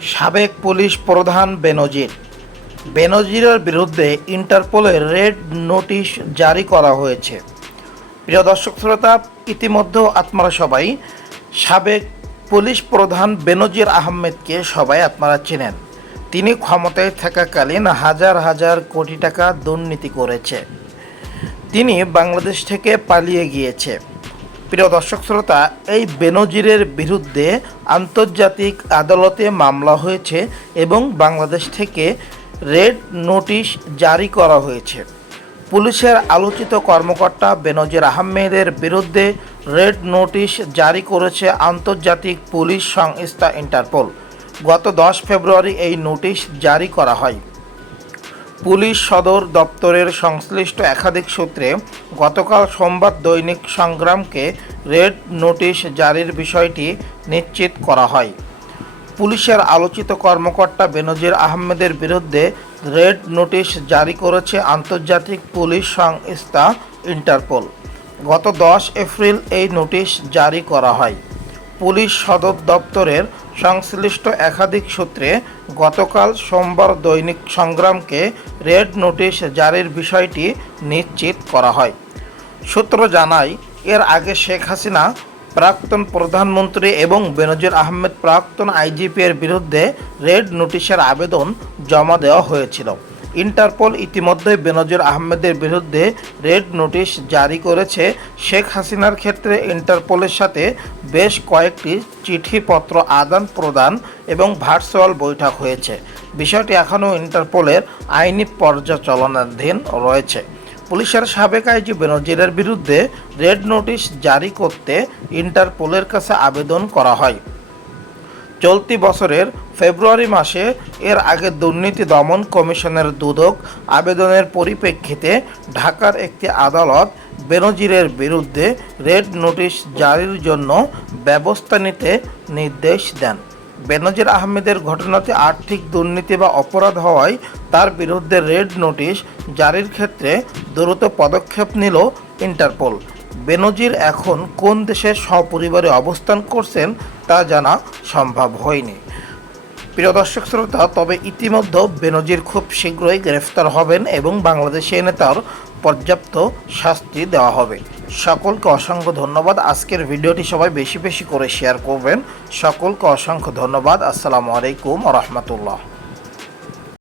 সাবেক পুলিশ প্রধান বেনজির। বেনজিরের বিরুদ্ধে ইন্টারপোলের রেড নোটিশ জারি করা হয়েছে। প্রিয় দর্শক শ্রোতা ইতিমধ্যে আপনারা সবাই সাবেক পুলিশ প্রধান বেনজির আহমেদকে সবাই আপনারা চেনেন। তিনি ক্ষমতায় থাকাকালীন হাজার হাজার কোটি টাকা দুর্নীতি করেছে। তিনি বাংলাদেশ থেকে পালিয়ে গিয়েছে। প্রিয় দর্শক শ্রোতা, এই বেনজিরের বিরুদ্ধে আন্তর্জাতিক আদালতে মামলা হয়েছে এবং বাংলাদেশ থেকে রেড নোটিশ জারি করা হয়েছে। পুলিশের আলোচিত কর্মকর্তা বেনজির আহমেদের বিরুদ্ধে রেড নোটিশ জারি করেছে আন্তর্জাতিক পুলিশ সংস্থা ইন্টারপোল। গত দশ ফেব্রুয়ারি এই নোটিশ জারি করা হয়। পুলিশ সদর দপ্তরের সংশ্লিষ্ট একাধিক সূত্রে গতকাল সোমবার দৈনিক সংগ্রামকে রেড নোটিশ জারির বিষয়টি নিশ্চিত করা হয়। পুলিশের আলোচিত কর্মকর্তা বেনজির আহমেদের বিরুদ্ধে রেড নোটিশ জারি করেছে আন্তর্জাতিক পুলিশ সংস্থা ইন্টারপোল। গত দশ এপ্রিল এই নোটিশ জারি করা হয়। পুলিশ সদর দপ্তরের সংশ্লিষ্ট একাধিক সূত্রে গতকাল সোমবার দৈনিক সংগ্রামকে রেড নোটিশ জারির বিষয়টি নিশ্চিত করা হয়। সূত্র জানায়, এর আগে শেখ হাসিনা, প্রাক্তন প্রধানমন্ত্রী এবং বেনজির আহমেদ প্রাক্তন আইজিপি এর বিরুদ্ধে রেড নোটিশের আবেদন জমা দেওয়া হয়েছিল। ইন্টারপোল ইতিমধ্যে বেনজির আহমেদের বিরুদ্ধে রেড নোটিশ জারি করেছে। শেখ হাসিনার ক্ষেত্রে ইন্টারপোলের সাথে বেশ কয়েকটি চিঠিপত্র আদান প্রদান এবং ভার্চুয়াল বৈঠক হয়েছে। বিষয়টি এখনও ইন্টারপোলের আইনি পর্যালোচনাধীন রয়েছে। পুলিশের সাবেক আইজি বেনজিরের বিরুদ্ধে রেড নোটিশ জারি করতে ইন্টারপোলের কাছে আবেদন করা হয়। চলতি বছরের ফেব্রুয়ারি মাসে এর আগে দুর্নীতি দমন কমিশনের দুদক আবেদনের পরিপ্রেক্ষিতে ঢাকার একটি আদালত বেনজিরের বিরুদ্ধে রেড নোটিশ জারির জন্য ব্যবস্থা নিতে নির্দেশ দেন। বেনজির আহমেদের ঘটনাতে আর্থিক দুর্নীতি বা অপরাধ হওয়ায় তার বিরুদ্ধে রেড নোটিশ জারির ক্ষেত্রে দ্রুত পদক্ষেপ নিল ইন্টারপোল। বেনজির এখন কোন দেশের সপরিবারে অবস্থান করছেন তা জানা সম্ভব হয়নি। প্রিয় দর্শক শ্রোতা, তবে ইতিমধ্যে বেনজির খুব শীঘ্রই গ্রেফতার হবেন এবং বাংলাদেশে এনে তার পর্যাপ্ত শাস্তি দেওয়া হবে। সকলকে অসংখ্য ধন্যবাদ। আজকের ভিডিওটি সবাই বেশি বেশি করে শেয়ার করবেন। সকলকে অসংখ্য ধন্যবাদ। আসসালামু আলাইকুম রহমতুল্লাহ।